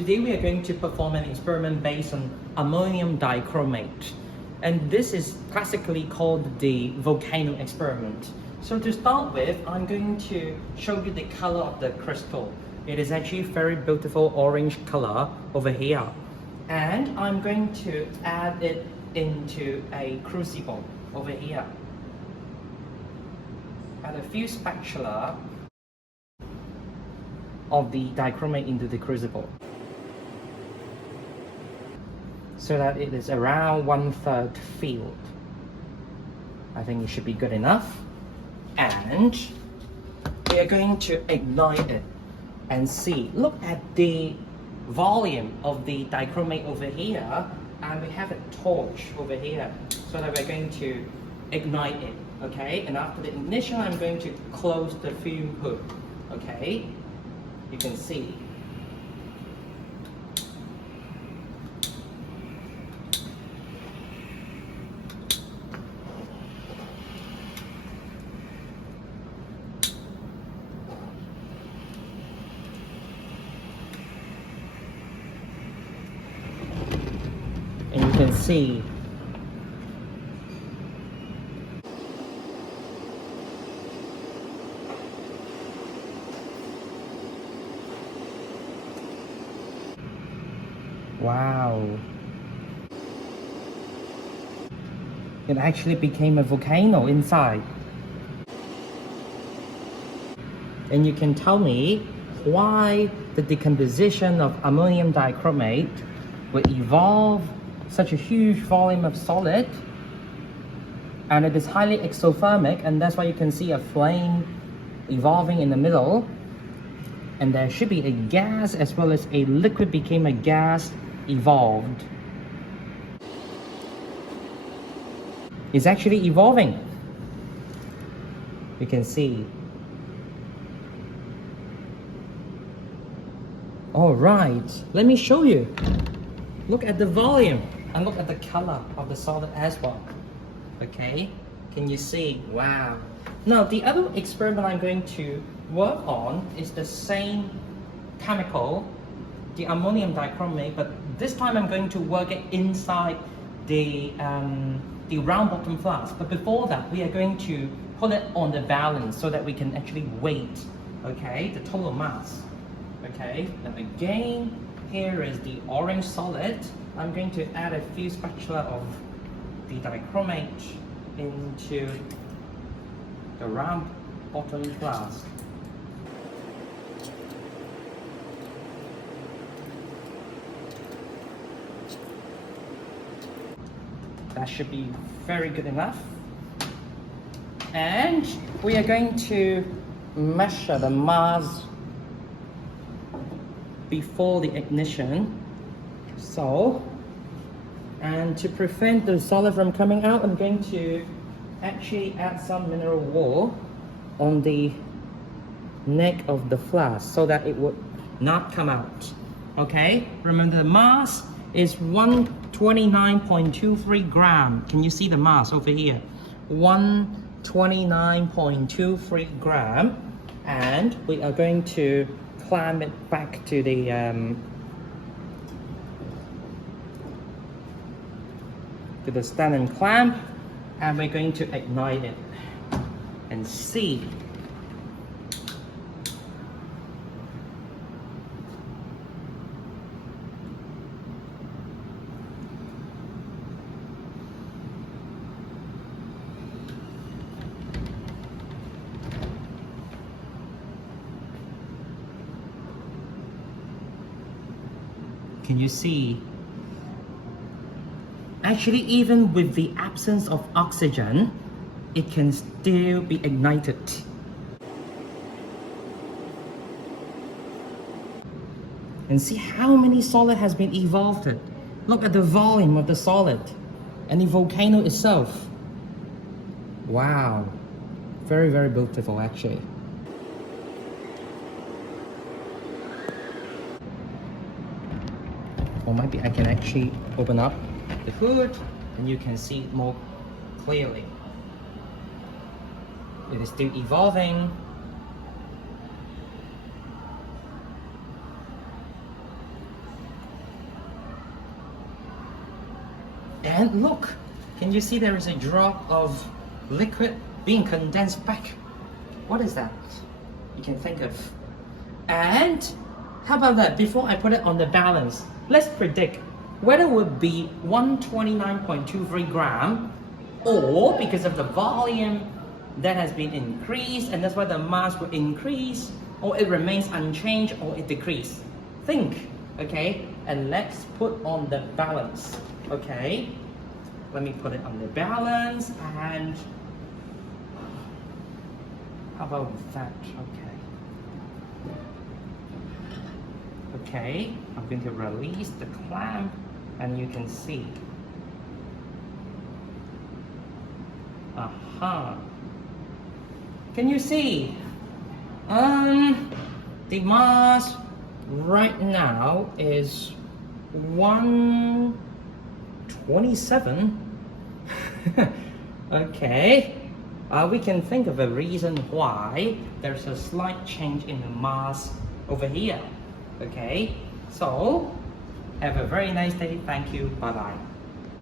Today we are going to perform an experiment based on ammonium dichromate. And this is classically called the volcano experiment. So to start with, I'm going to show you the color of the crystal. It is actually very beautiful orange color over here. And I'm going to add it into a crucible over here. Add a few spatula of the dichromate into the crucible, so that it is around 1/3 filled. I think it should be good enough. And we are going to ignite it and see. Look at the volume of the dichromate over here, and we have a torch over here, so that we're going to ignite it. Okay, and after the ignition, I'm going to close the fume hood. Okay, you can see. And you can see wow, it actually became a volcano inside. And you can tell me why the decomposition of ammonium dichromate would evolve such a huge volume of solid, and it is highly exothermic, and that's why you can see a flame evolving in the middle, and there should be a gas as well as a liquid became a gas evolved. It's actually evolving. You can see. All right, let me show you. Look at the volume and look at the color of the solid as well. Okay, can you see? Wow. Now the other experiment I'm going to work on is the same chemical, the ammonium dichromate, but this time I'm going to work it inside the round bottom flask. But before that, we are going to put it on the balance so that we can actually weight, okay, the total mass. Okay, and again, here is the orange solid. I'm going to add a few spatula of the dichromate into the round bottom flask. That should be very good enough. And we are going to measure the mass before the ignition. So, and to prevent the solid from coming out, I'm going to actually add some mineral wool on the neck of the flask so that it would not come out. Okay, remember the mass is 129.23 gram. Can you see the mass over here? 129.23 gram. And we are going to clamp it back to the stand and clamp, and we're going to ignite it and see. Can you see? Actually, even with the absence of oxygen, it can still be ignited. And see how many solid has been evolved. Look at the volume of the solid and the volcano itself. Wow, very, very beautiful actually. Or maybe I can actually open up the hood and you can see it more clearly. It is still evolving. And look, can you see there is a drop of liquid being condensed back? What is that? You can think of. And how about that? Before I put it on the balance, let's predict whether it would be 129.23 gram, or because of the volume that has been increased and that's why the mass will increase, or it remains unchanged, or it decreases. Think, okay? And let's put on the balance, okay? Let me put it on the balance, and how about that? Okay, I'm going to release the clamp, and you can see. Can you see? The mass right now is 127. Okay. We can think of a reason why there's a slight change in the mass over here. Okay, so have a very nice day. Thank you. Bye bye.